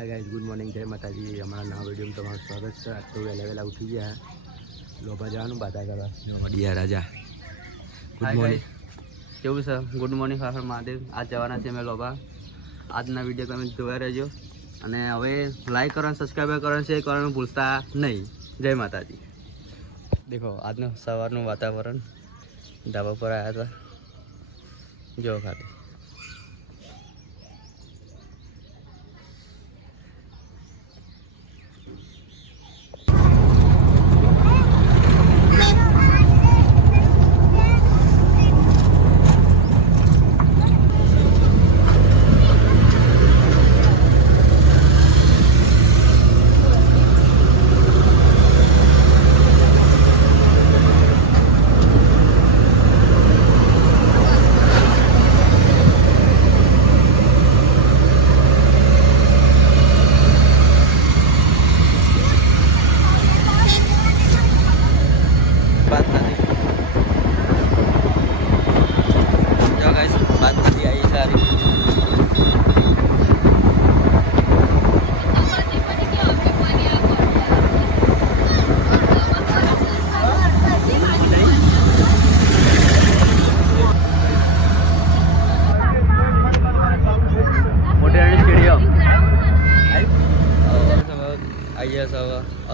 Hi guys, good morning, जय माता जी। हमारा नवा वीडियो में तुम्हारा स्वागत है। आज तो वेला वेला उठी गया लोबा जવાનું बाता કરવા દિયા રાજા। ગુડ મોર્નિંગ, કેવું છે? ગુડ મોર્નિંગ હર મહાદેવ। આજ જવાના છે અમે લોબા। આજના વિડીયો તમે જોયા રહેજો અને હવે લાઈક કરો, સબસ્ક્રાઈબ કરો, શેર કરવાનું ભૂલતા નહીં। જય માતાજી। દેખો આજનો સવારનું વાતાવરણ, ધાબા પર આવ્યા હતા, જો ખાલી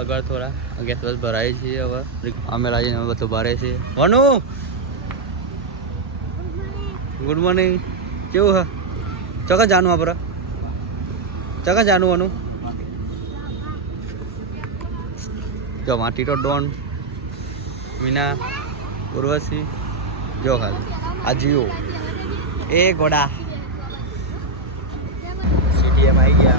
अगर थोड़ा गैस बस भराई छे। હવે અમે લાગીને બધું ભરે છે। વનુ ગુડ મોર્નિંગ, કેવું હે? ચકા જાનું આપણે ચકા જાનું વનુ જો માટી તો ડોન મીના ઉર્વશી જો ખાલી આ જીઓ એ ગોડા सीटीएम आई गया।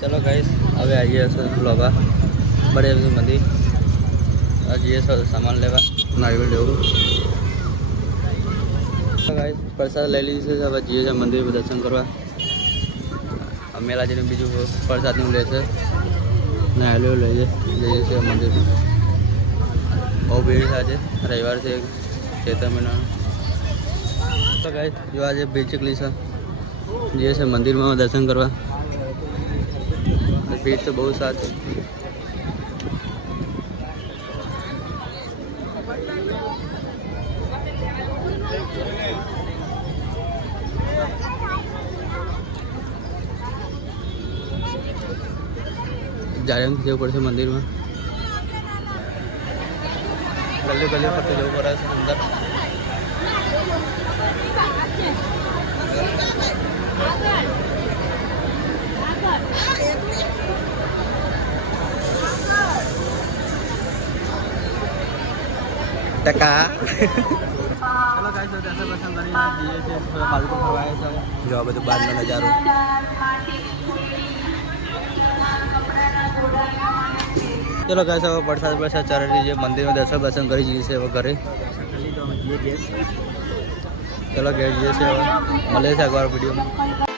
चलो गाइस હવે આવીએ છે લોબા બડે મંદિર। આજે સામાન લેવા નારિયેળ લેવું। તો ગાइस પ્રસાદ લઈ લીધું છે। હવે જઈએ છે મંદિર દર્શન કરવા। મેલાજીને બીજું પ્રસાદનું લે છે ને હાલ્યો લઈએ જઈએ છે મંદિર। બહુ ભીડ છે આજે, રવિવાર છે, ચૈત્ર મહિનાનો। તો ગાइस જો આજે ભીડ ચકલી છે, જઈએ છે મંદિરમાં દર્શન કરવા। भीड़ तो बहुत साथ जाने जવું પડશે મંદિરમાં। ગલી ગલી ફરતે જવું પડે છે અંદર। टका चलो गाइस ऐसा पसंद करिए दिए थे थोड़ा बाल को फरवाया था जो अब तो बाद में नजारो। चलो गाइस अब प्रसाद चढ़ लीजिए मंदिर में दर्शन करी जी से घरे। चलो गेट जी से मले से अगवार वीडियो में।